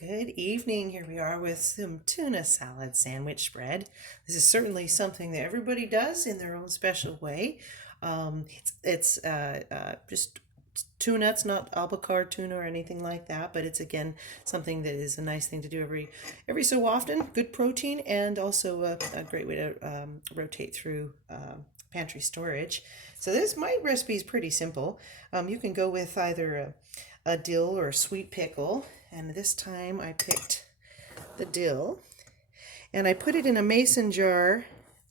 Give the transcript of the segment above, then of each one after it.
Good evening. Here we are with some tuna salad sandwich spread. This is certainly something that everybody does in their own special way. It's just tuna. It's not albacore tuna or anything like that, but it's again something that is a nice thing to do every so often. Good protein and also a great way to rotate through pantry storage. So my recipe is pretty simple. You can go with either a dill or a sweet pickle, and this time I picked the dill and I put it in a mason jar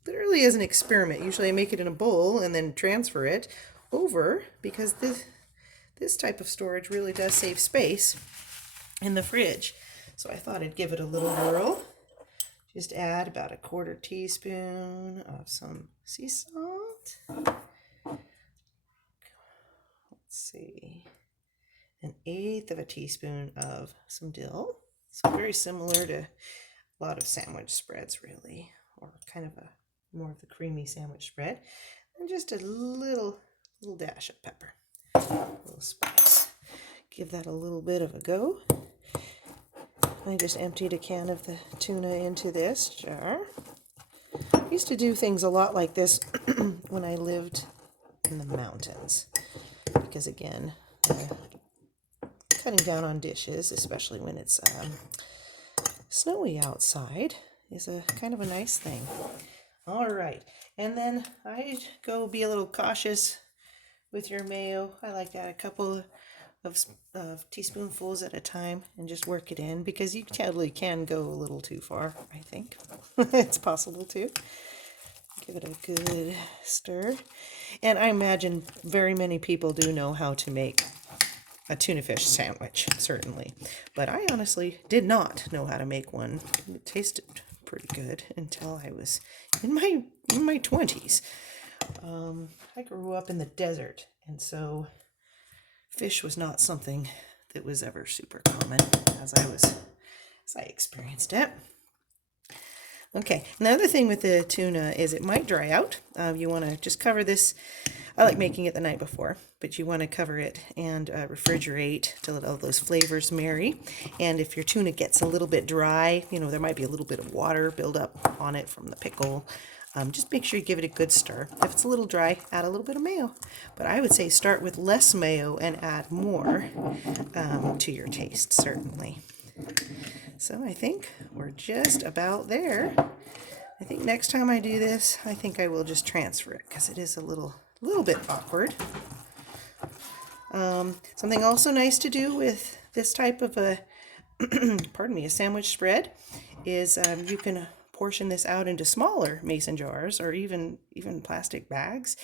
literally as an experiment. Usually I make it in a bowl and then transfer it over because this type of storage really does save space in the fridge. So I thought I'd give it a little whirl. Just add about a quarter teaspoon of some sea salt. Let's see. 1/8 of a teaspoon of some dill. So very similar to a lot of sandwich spreads really, or kind of more of the creamy sandwich spread. And just a little dash of pepper, a little spice. Give that a little bit of a go. I just emptied a can of the tuna into this jar. I used to do things a lot like this when I lived in the mountains, because again, cutting down on dishes, especially when it's snowy outside, is a kind of a nice thing. All right, and then I go be a little cautious with your mayo. I like to add a couple of teaspoonfuls at a time and just work it in, because you totally can go a little too far, I think. It's possible to. Give it a good stir. And I imagine very many people do know how to make a tuna fish sandwich, certainly. But I honestly did not know how to make one. It tasted pretty good until I was in my 20s. I grew up in the desert, and so fish was not something that was ever super common as I experienced it. Okay, another thing with the tuna is it might dry out. You want to just cover this. I like making it the night before, but you want to cover it and refrigerate to let all those flavors marry. And if your tuna gets a little bit dry, there might be a little bit of water build up on it from the pickle. Just make sure you give it a good stir. If it's a little dry, add a little bit of mayo. But I would say start with less mayo and add more to your taste, certainly. So I think we're just about there. I think next time I do this, I think I will just transfer it because it is a little bit awkward. Something also nice to do with this type of a sandwich spread is you can portion this out into smaller mason jars or even plastic bags,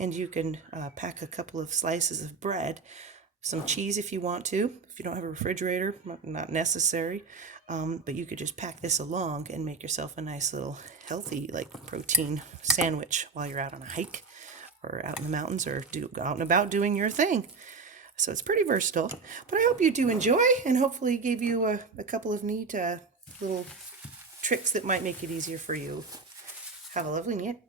and you can pack a couple of slices of bread, some cheese if you want to. If you don't have a refrigerator, not necessary, but you could just pack this along and make yourself a nice little healthy protein sandwich while you're out on a hike or out in the mountains or out and about doing your thing. So it's pretty versatile, but I hope you do enjoy, and hopefully gave you a couple of neat little tricks that might make it easier for you. Have a lovely night.